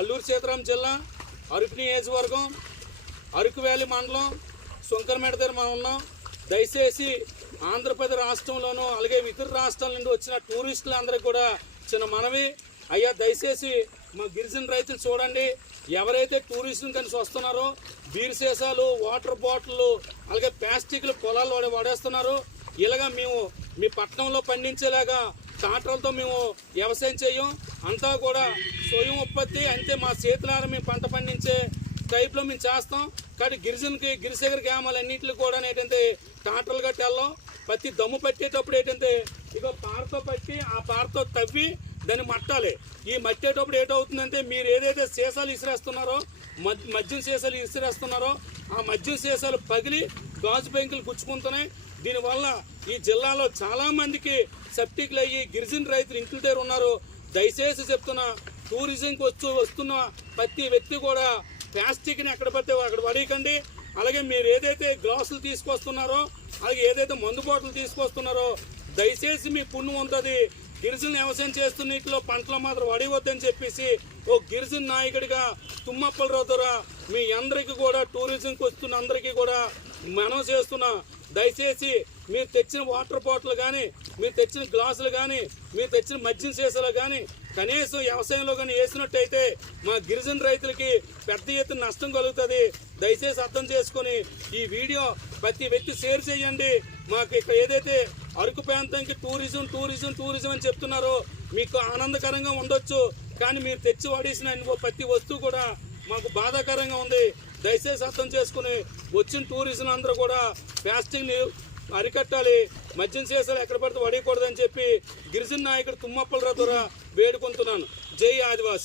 అల్లూరు సీతారాం జిల్లా అరకు నియోజకవర్గం అరకు వ్యాలీ మండలం సుంకరమేడ దగ్గర మనం ఉన్నాం దయచేసి ఆంధ్రప్రదేశ్ రాష్ట్రంలోనూ అలాగే ఇతర రాష్ట్రాల నుండి వచ్చిన టూరిస్టులందరికీ కూడా చిన్న మనవి అయ్యా దయచేసి మా గిరిజన రైతులు చూడండి ఎవరైతే టూరిస్టులు కలిసి వస్తున్నారో బీర్ సీసాలు వాటర్ బాటిల్లు అలాగే ప్లాస్టిక్లు పొలాలు వాడేస్తున్నారు ఇలాగా మేము మీ పట్టణంలో పండించేలాగా ట్రాక్టర్లతో మేము వ్యవసాయం చేయం అంతా కూడా స్వయం ఉత్పత్తి అంతే మా చేతులారా మేము పంట పండించే టైప్లో మేము చేస్తాం కానీ గిరిజనకి గిరిశేఖర గ్రామాలన్నింటిలో కూడా ఏంటంటే ట్రాక్టర్లు కట్టి వెళ్ళాం ప్రతి దమ్ము పట్టేటప్పుడు ఏంటంటే ఇక పారతో పట్టి ఆ పారతో తవ్వి దాన్ని మట్టాలి ఈ మట్టేటప్పుడు ఏటవుతుందంటే మీరు ఏదైతే సీసాలు ఇసిరేస్తున్నారో మద్యం సీసాలు ఇసిరేస్తున్నారో ఆ మద్యం సీసాలు పగిలి గాజు బెంకులు గుచ్చుకుంటున్నాయి దీనివల్ల ఈ జిల్లాలో చాలామందికి సెప్టిక్లు అయ్యి గిరిజన రైతులు ఇంక్లూడేర్ ఉన్నారు దయచేసి చెప్తున్నా టూరిజంకి వచ్చి వస్తున్న ప్రతి వ్యక్తి కూడా ప్లాస్టిక్ని ఎక్కడ పడితే అక్కడ పడేయకండి అలాగే మీరు ఏదైతే గ్లాసులు తీసుకొస్తున్నారో అలాగే ఏదైతే మందు బాటలు తీసుకొస్తున్నారో దయచేసి మీ పుణ్యం ఉంటుంది గిరిజన వ్యవసాయం చేస్తున్న నీటిలో పంటలు మాత్రం వడివద్దని చెప్పేసి ఓ గిరిజన నాయకుడిగా తుమ్మప్పలరావు ద్వారా మీ అందరికీ కూడా టూరిజంకి వస్తున్న అందరికీ కూడా మనం చేస్తున్న దయచేసి మీరు తెచ్చిన వాటర్ బాటిల్ కానీ మీరు తెచ్చిన గ్లాసులు కానీ మీరు తెచ్చిన మద్యం సీసాలు కానీ కనీసం వ్యవసాయంలో కానీ వేసినట్టయితే మా గిరిజన రైతులకి పెద్ద ఎత్తున నష్టం కలుగుతుంది దయచేసి అర్థం చేసుకొని ఈ వీడియో ప్రతి వ్యక్తి షేర్ చేయండి మాకు ఇక్కడ ఏదైతే అరకు ప్రాంతానికి టూరిజం టూరిజం టూరిజం అని చెప్తున్నారు మీకు ఆనందకరంగా ఉండొచ్చు కానీ మీరు తెచ్చి వాడేసిన ప్రతి వస్తువు కూడా మాకు బాధాకరంగా ఉంది దయచేసి అర్థం చేసుకుని వచ్చిన టూరిజం అందరూ కూడా ప్లాస్టిక్ని అరికట్టాలి మద్యం చేసాలి ఎక్కడ పడితే వడేయకూడదని చెప్పి గిరిజన నాయకుడు తుమ్మప్పల ద్వారా వేడుకుంటున్నాను జై ఆదివాసి